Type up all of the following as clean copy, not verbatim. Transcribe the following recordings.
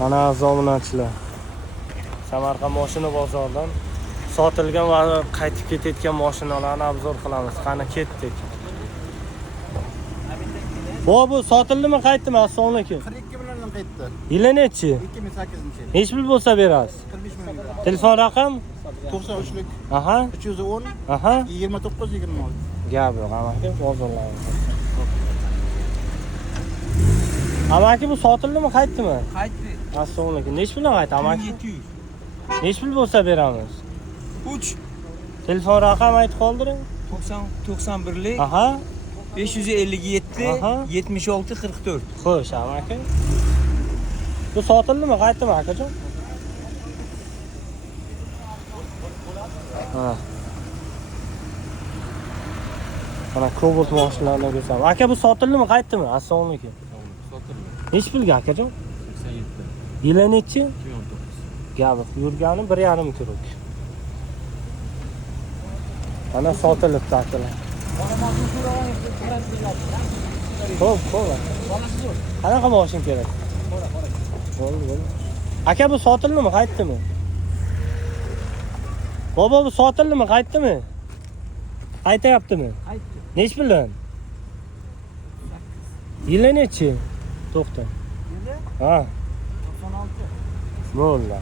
Mana zominachilar. Samarqand mashina bozoridan sotilgan va qaytib ketayotgan mashinalarni obzor qilamiz. Qani ketdik. Bu sotildimi, qaytdimi? Assalomu alaykum. 42 milliondan qaytdi. Yili nechi? 2008-yil. Hech pul bo'lsa berasiz. 45 million. Telefon raqam? 93lik. Aha. 310. Aha. 29-26. Gap yo'q, amaki, bozorlarimiz. Amaki bu sotildimi, qaytdimi? Qaytdi. Assalomu alaykum. Nech puldan qaytdi, amaki? 700. Nech pul bo'lsa beramiz. 3. Telefon raqam aytib qoldiring. 91lik. Aha. 557 Aha. 76 44. Xo'sh, amaki. Bu sotildimi, qaytdimi, akajon? Ha. Mana Cobalt mashinalarni ko'rsam. Aka, bu sotildimi, qaytdimi? Assalomu alaykum. Sotildi. Nech pulga, akajon? 87. Yili nechi? 2009. Gabi yurgani 1,5 krok. Mana sotilibdi akalar. Xo'p, xo'p. Qanaqa mashina kerak? Bo'ldi. Aka, bu sotildimi, qaytdimi? Bobo, bu sotildimi, qaytdimi? Qaytayaptimi? Qaytdi. Nech puldan? Yili nechi? To'xta. Yili Ha, 96. bo'ldi.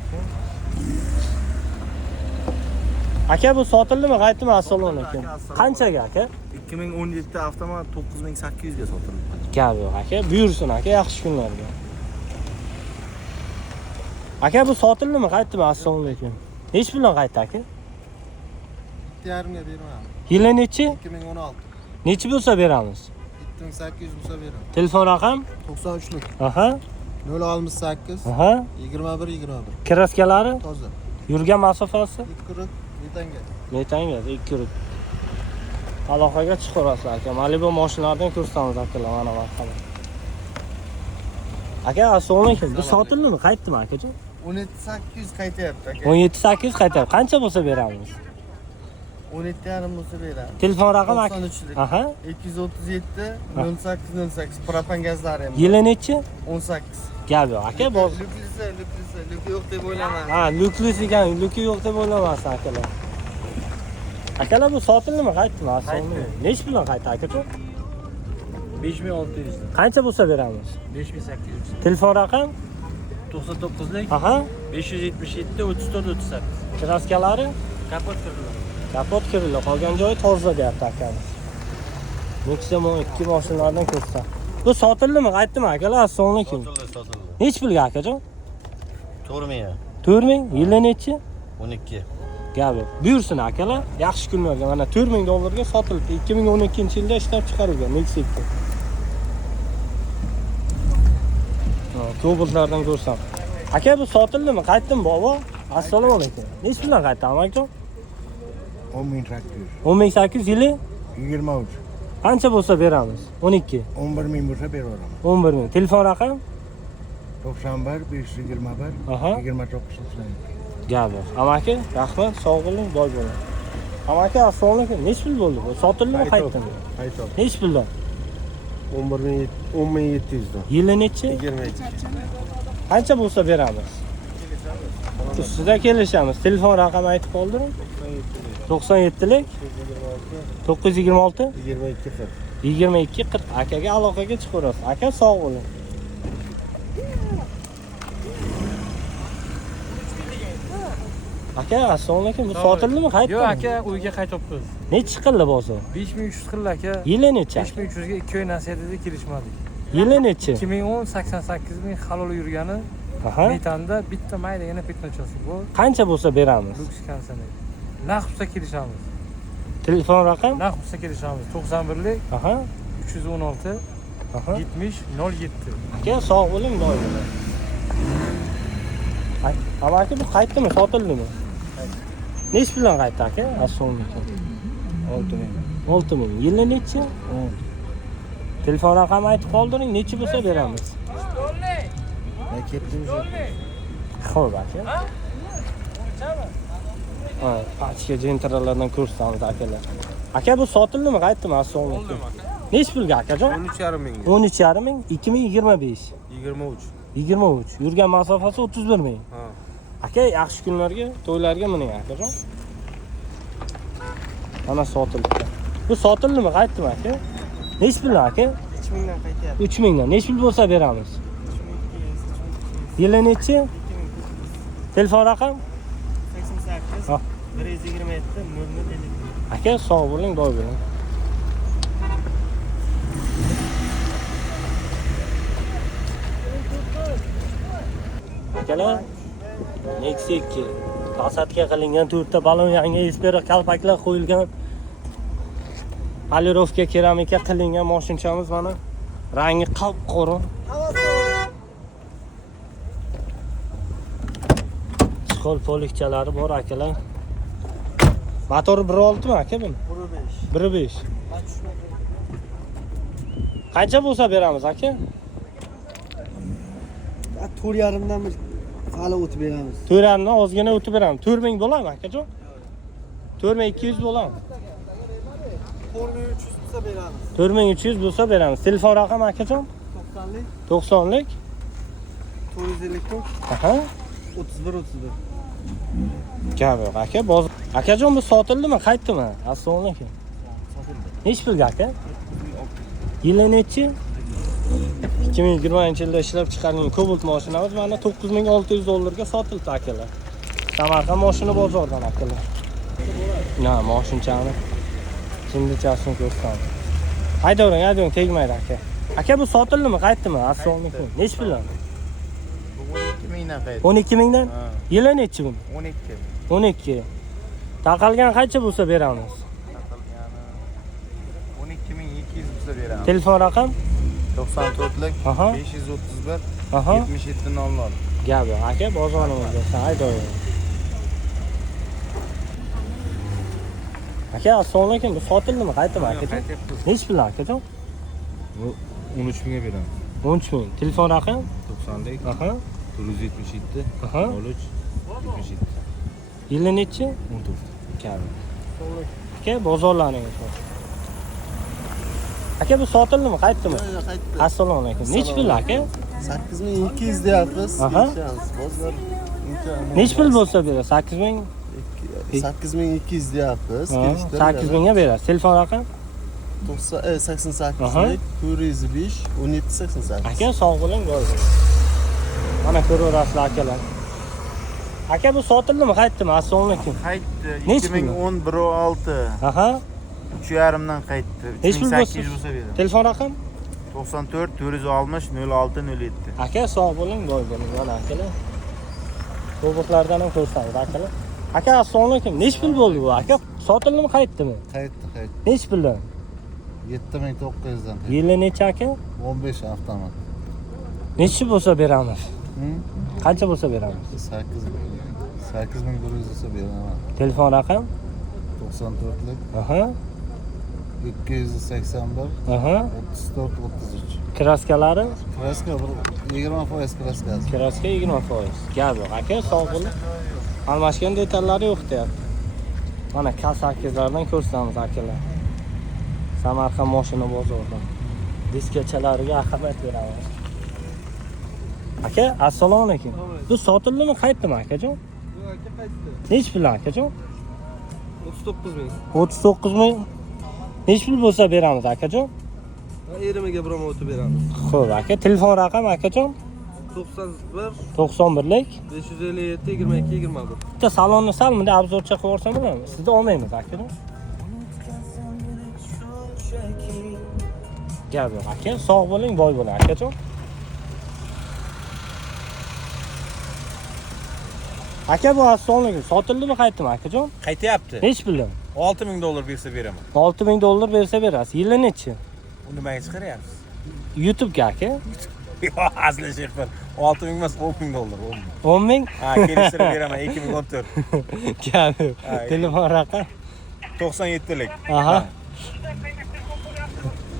Aka, bu sotildimi, qaytdimi? Assalomu alaykum. Qanchaga, aka? 2017 avtomat 9800 ga sotildi. Gap yo'q, aka. Buyursin, aka, yaxshi kunlarga. Aka, bu sotildimi, qaytdimi? Assalomu alaykum. Nech puldan qaytdi, aka? 2,5 ga beraman. Yili nechi? 2016. Nechi bo'lsa beramiz? 7800 bo'lsa beraman. Telefon raqam? 93lik. Aha. 068 Aha. 21 21. Kraskalari? Toza. Yurgan masofasi? 240 metanga. Metanga 2 rub. Aloqaga chiqarasiz, aka. Malibu mashinalardan ko'rsatamiz, akalar, mana marhamat. Aka, assalomu alaykum. Bu sotildimi, qaytdimi, akajon? 17800 qaytyapti aka. 17800 qaytadi. Qancha bo'lsa beramiz? 17,5 bo'lsa beradi. Telefon raqam, aka. 93lik. Aha. 237 0808 propan gazlari ham. Yili nechi? 18. Gap yo'q, aka. Luki yo'q deb o'ylaman. Ha, luklisi ekan, luki yo'q deb o'ylamasdan, akalar. Akalar, bu sotildimi, qaytdimi? Assalomu alaykum. Nech puldan qaytdi, akajon? 5600. Qancha bo'lsa beramiz? 5800. Telefon raqam? 99lik. Aha. 577 34 38. Kraskalari? Kapot kirdi. Kapot kirildi, qolgan joyi toza deyapti akamiz. Nexia 2 mashinalardan ko'rsat. Bu sotildimi, qaytdimi, akalar? Assalomu alaykum. Sotildi. Nech pulga, akajon? 4000. 4000, yili nechi? 12. Gap yo'q. Buyursin, akalar. Yaxshi kunlarga. Mana 4000 dollarga sotildi. 2012-yilda ishlab chiqarilgan Nexia. Ha, Cobaltlardan ko'rsam. Aka, bu sotildimi, qaytdimi, bobo? Assalomu alaykum. Nech puldan qaytdi, amajon? 10.800. 10800 yili 23. qancha bo'lsa beramiz? 12. 11.000 bo'lsa beraveraman. 11000. Telefon raqam? 91 521 Aha. 29 80. Gap yo'q. Amaki, rahmat, sog' bo'ling, boy bo'ling. Amaki, assalomu alaykum. Nech pul bo'ldi bu? Sotildimi, qaytdimi? Qaytib. Nech puldan? 10.700 dan. Yili nechi? 22. Qancha bo'lsa beramiz? Ustida kelishamiz. Telefon raqami aytib qoldiring. 97lik 926 22 40. 22 40. Akaga aloqaga chiqarasiz. Aka, sog' bo'ling. Aka, assalomu alaykum. Bu sotildimi, qaytdimi? Yo'q aka, uyga qaytibmiz. Nechi qildi bo'lsa? 5300 qildi aka. Yili nechi? 5300 ga 2 oy nasiyatida kelishmadik. Yili nechi? 2010 88000 halol yurgani. Aha. Metanda bitta maydagina petnochasi bu. Qancha bo'lsa beramiz? Luks kansanay. Naqdsa kelishamiz. Telefon raqam? Naqdsa kelishamiz. 91lik Aha. 316 Aha. 70 07. Aka, sog' bo'ling, boy bo'ling. Amaki, bu qaytdimi, sotildimi? Nech puldan qaytdi, aka? Assalomu alaykum. 6000. 6000. Yili nechi? Telefon raqami aytib qoldiring, nechi bo'lsa beramiz. Xo'p, aka. Ha, pachka jentralardan ko'rsatamiz, akalar. Aka, bu sotildimi, qaytdimi? Assalomu alaykum. Nech pulga, akajon? 13,5 mingga. 13,5 ming, 2025. 23. 23. Yurgan masofasi 31 ming. Ha. Aka, yaxshi kunlarga, to'ylarga mining akajon. Mana sotildi. Bu sotildimi, qaytdimi aka? Nechi pul aka? 3 mingdan qaytyapti. 3 mingdan. Nechi pul bo'lsa beramiz? 3200, Yili nechi? Telefon raqam? 88 Ha. 127 00 Aka, sog' bo'ling, boy bo'ling. Akalar, Nexia 2 Passatga qilingan 4 ta balon yangi Espero kalpaklar qo'yilgan. Polirovka keramika qilingan mashinchamiz mana. Rangi qop-qora. Chixol polikchalari bor akalar. Motori 1.6 mi aka buni? 1.5. Qancha bo'lsa beramiz aka? 4,5 dan bir hali o'tib beramiz. 4,5 dan ozgina o'tib beramiz. 4000 bo'ladimi akajon? 4200 bo'ladimi? 4300 bo'lsa beramiz. 4300 bo'lsa beramiz. Telefon raqam akajon? 90lik 90lik. 454 Aha. 31 31. Gap yo'q aka. Akajon bu sotildimi, qaytdimi? Assalomu alaykum. Nechi pulga aka? Yili nechi? 2020-yilda ishlab chiqarilgan Cobalt mashinamiz mana 9600 dollarga sotildi akalar. Samarqand mashina bozoridan akalar. Na, mashinchani chindichasini ko'rsam. Haydavring, tegmaydi aka. Aka bu sotildimi, qaytdimi? Assalomu alaykum. Nechi puldan? 12 mingdan qaytdi. 12 mingdan? Ha. Yili nechi bu? 12. 12. Taqalgan qancha bo'lsa beramiz? 12200 bo'lsa beramiz. Telefon raqam? 94lik Aha. 531 Aha. 7700. Gap yo'q aka, bozorimizda haydavring. Aka, assalomu alaykum. Bu sotildimi, qaytdimi akajon? Nechi pul akajon? Bu 13 mingga beramiz. 13 ming. Telefon raqam? 90lik Aha. 477 Aha. 03 77. Yili nechi? 14. Gap. Aka, bozorlaringiz bor. Aka, bu sotildimi, qaytdimi? Qaytdi. Assalomu alaykum. Nechi pul aka? 8200 deyapmiz. Aha. Bozor Nechi pul bo'lsa berasiz? 8 ming? 8200 deyapmiz. 8 mingga berasiz. Telefon raqam? 88 Aha. lik 405 1788. Aka, sog' bo'ling, boy bo'ling. Mana ko'raverasizlar akalar. Aka, bu sotildimi, qaytdimi? Assalomu alaykum. Qaytdi. Nechi pul? 2010 Aha. 3,5 dan qaytdi. Nechi pul 2800 bo'lsa beramiz. Telefon raqam? 94 460 06 07. Aka, sog' bo'ling, boy bo'ling. Mana akalar. Ko'buklardan ham ko'rsamiz akalar. Aka, assalomu alaykum. Nechi pul bo'ldi bu aka? Sotildimi, qaytdimi? Qaytdi. Nechi puldan? 7900 dan. Yili necha aka? 15 avtomat. Nechi bo'lsa beramiz? Hı? Qancha bo'lsa beramiz? 8100 bo'lsa beraman. Telefon raqam? 94lik Aha. 281 Aha. 34 33. Kraskalari? Kraska 20% kraskasi. Kraska 20%. Gap yo'q aka, sog' bo'ling. Almashgan detallari yo'q deyapti. Mana K8lardan ko'rsatamiz akalar. Samarqand mashina bozoridan. Diskachalariga ahamiyat beramiz. Aka, assalomu alaykum. Bu sotildimi, qaytdimi akajon? Yo'q, aka qaytdi. Nechi pul akajon? 39 ming. 39 ming. Nechi pul bo'lsa beramiz akajon? Erimiga biromo o'tib beramiz. Xo'p aka, telefon raqam akajon? 91 91lik. 557 22 21. Bitta salonni sal bunday obzorcha qilib yuborsam bo'ladimi? Sizda olmaymiz akajon. Gap yo'q aka, sog' bo'ling, boy bo'ling akajon. Aka, bu assalomu alaykum. Sotildimi, qaytdimi akajon? Qaytyapti. Nechi puldan? 6000 dollar bersa beraman. 6000 dollar bersa berasiz. Yili nechi? Uni nimaga chiqaryapsiz? YouTube'ga aka. Yo'q, azlashib bir 6000 emas, 10000 dollar. 10 ming? Ha, kelishtirib beraman 2014. Gap yo'q. Ha, Telefon raqam? 97lik. Aha.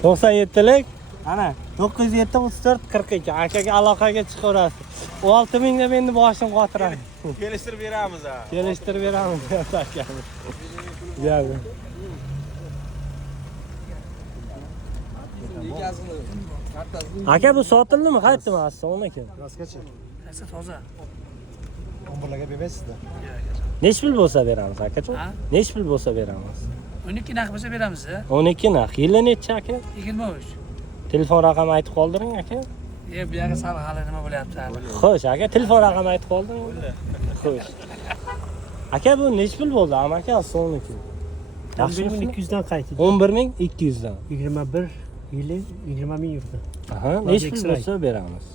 97lik. Ana 907 34 42. Akaga aloqaga chiqaverasiz. 6000 deb endi boshim qotiradi. Kelishtirib beramiz ha. Kelishtirib beramiz akamiz. Gap. Aka bu sotildimi, qaytdimi assalomu alaykum. Kraskachi. Qaysi toza? 11larga bermaysizda. Nech pul bo'lsa beramiz akajon? Ha? Nech pul bo'lsa beramiz? 12 narx bo'lsa beramiz. 12 narx. Yili necha aka? 23. Telefon raqamini aytib qoldiring aka. Bu yerga sal hali nima bo'lyapti hali? Xo'sh aka, telefon raqamini aytib qoldiring. Xo'sh. Aka bu nech pul bo'ldi amaki? Assalomu alaykum. 11200 dan qaytdi. 11200 dan. 21 yili 20 ming yurdi. Aha, nech pul bo'lsa beramiz.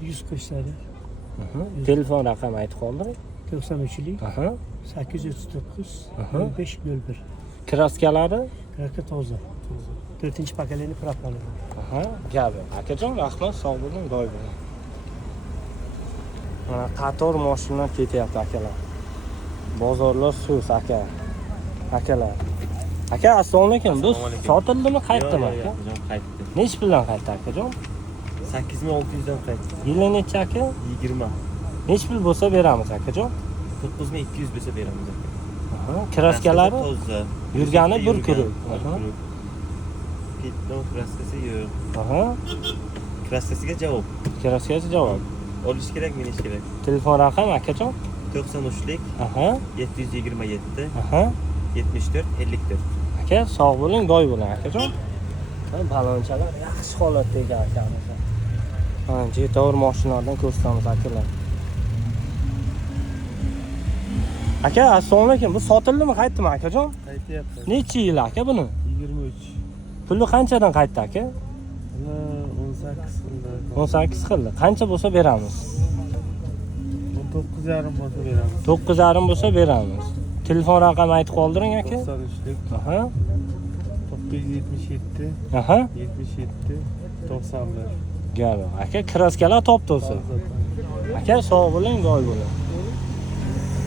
100 qo'shsadi. Aha. Telefon raqamini aytib qoldiring. 93lik Aha. 839 Aha. 0501. Kraskalari? Kraska toza. 4-pakaleni proplani. Aha, gapi. Akajon, rahmat, sog' bo'ling, boy bo'ling. Mana qator mashinalar ketyapti akalar. Bozorlar sus aka. Akalar. Aka, assalomu alaykum. Bu sotildimi, qaytdimi aka? Qaytdi. Nech puldan qaytdi akajon? 8600 dan qaytdi. Yili necha aka? 20. Nech pul bo'lsa beramiz akajon? 9200 bo'lsa beramiz. Aha, kraskalari toza. yurgani bir kuruq. Aha. Pitno kraskasi yo'q. Aha. Kraskasiga javob. Kraskasi javob. Olish kerak, minish kerak. Telefon raqam akajon? 93lik Aha. 727 Aha. 74 54. Aka, sog' bo'ling, boy bo'ling akajon. Ha, balonchalar yaxshi holatda ekan akamiz. Ha, jetover mashinalardan ko'rsatamiz akalar. Aka, assalomu alaykum. Bu sotildimi, qaytdimi akajon? Qaytyapti. Necha yil aka buni? 23. Puli qanchadan qaytdi aka? 18 qildi. 18 xilli. Qancha bo'lsa beramiz? 19,5 bo'lsa beramiz. 9,5 bo'lsa beramiz. Telefon raqamini aytib qoldiring aka. 93lik Aha. 977 Aha. 77 91. Gapi. Aka, kraskalar top-to'sa. Aka, sog' bo'ling, boy bo'ling.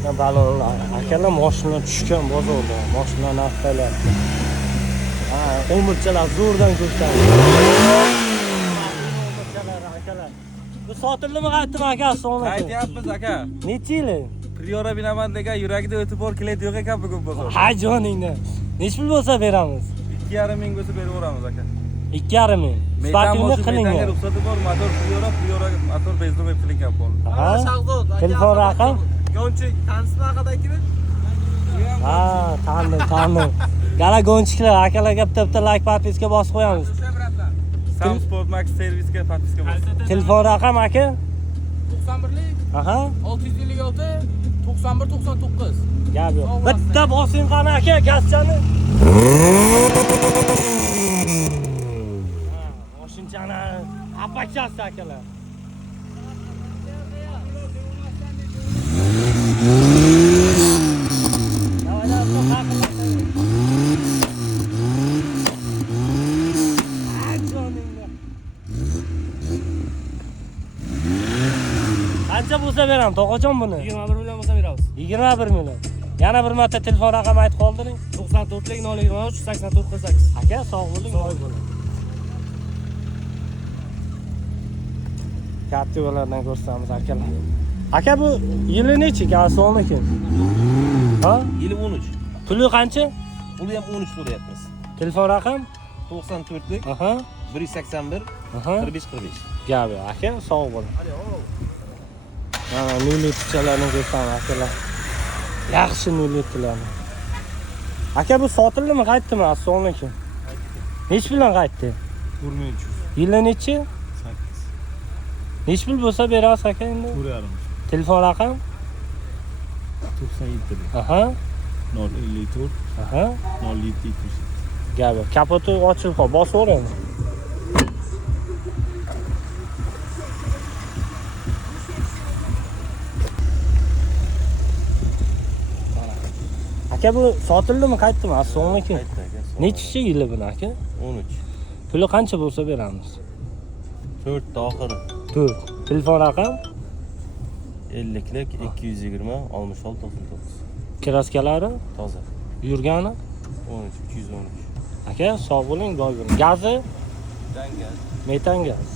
Ya balonlar, akalar mashina tushgan bozorda. Mashina narxlayapti. Ha, o'mirchalar zo'rdan ko'rsatadi. O'mirchalar akalar. Bu sotildimi, qaytdimi aka? Assalomu alaykum. Qaytyapmiz aka. Necha yil? Priora binaman degan yuragida o'tib bor kilet yo'q ekan bugun bozor. Ha, joningni. Nech pul bo'lsa beramiz? 2,5 ming bo'lsa beraveramiz aka. 2,5 ming. Sifatini qilingan. Ruxsati bor, motor Priora motor bezdo'may qilingan pol. Ha. Telefon raqam? Yonchi tanismi haqidagini? Ha, tandim. Gala gonchiklar, akalarga bitta like podpiska bosib qo'yamiz. Sam Sport Max servisga podpiska bos. Telefon raqam aka? 91lik Aha. 656 91 99. Gap yo'q. Bitta bosing qani aka, gazchani. Moshinchani apachasi akalar. Qancha bo'lsa beraman, tog'ajon buni? 21 million bo'lsa beramiz. 21 million. Yana bir marta telefon raqamini aytib qoldiring. 94lik 023 84 48. Aka, sog' bo'ling, boy bo'ling. Captivalardan ko'rsatamiz akalar. Aka, bu yili nechi? Assalomu alaykum. Ha? Yili 13. Puli qancha? Uni ham 13 to'layapmiz. Telefon raqam? 94lik Aha. 181 Aha. 45 45. Gapi, aka, sog' bo'ling. Mana nulletchalarni ko'rsataman akalar. Yaxshi nulletlarni. Aka, bu sotildimi, qaytdimi? Assalomu alaykum. Nech puldan qaytdi? 1300. Yili nechi? 8. Nech pul bo'lsa berasiz aka endi? 4,5. Telefon raqam? 97. Aha. 054 Aha. 07 Gapi, kapoti ochib qol, bosavering. Aka, bu sotildimi, qaytdimi? Assalomu alaykum. Nechi yili buni aka? 13. Puli qancha bo'lsa beramiz? 4 ta oxiri. 4. Telefon raqam? 50lik 220 66 99. Kraskalari? Toza. Yurgani? 13 313. Aka, sog' bo'ling, boy bo'ling. Gazi? Dangal. Metan gaz.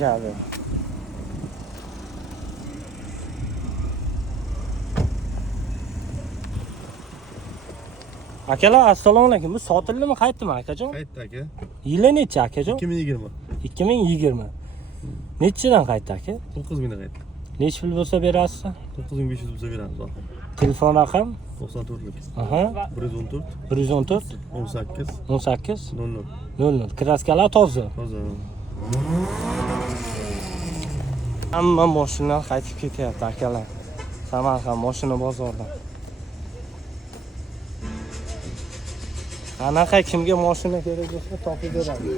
Gazi. Akalar, assalomu alaykum. Bu sotildimi, qaytdimi akajon? Qaytdi aka. Yili necha akajon? 2020. 2020. Nechidan qaytdi aka? 9000 ga qaytdi. Necha pul bo'lsa berasiz? 9500 bo'lsa beramiz oxir. Telefon raqam? 94lik. Aha. 114 114 18 18 00. 00. Kraskalar toza. Toza. Hamma mashinalar qaytib ketyapti akalar. Samarqand mashina bozoridan. Qanaqa kimga mashina kerak bo'lsa topib beradi.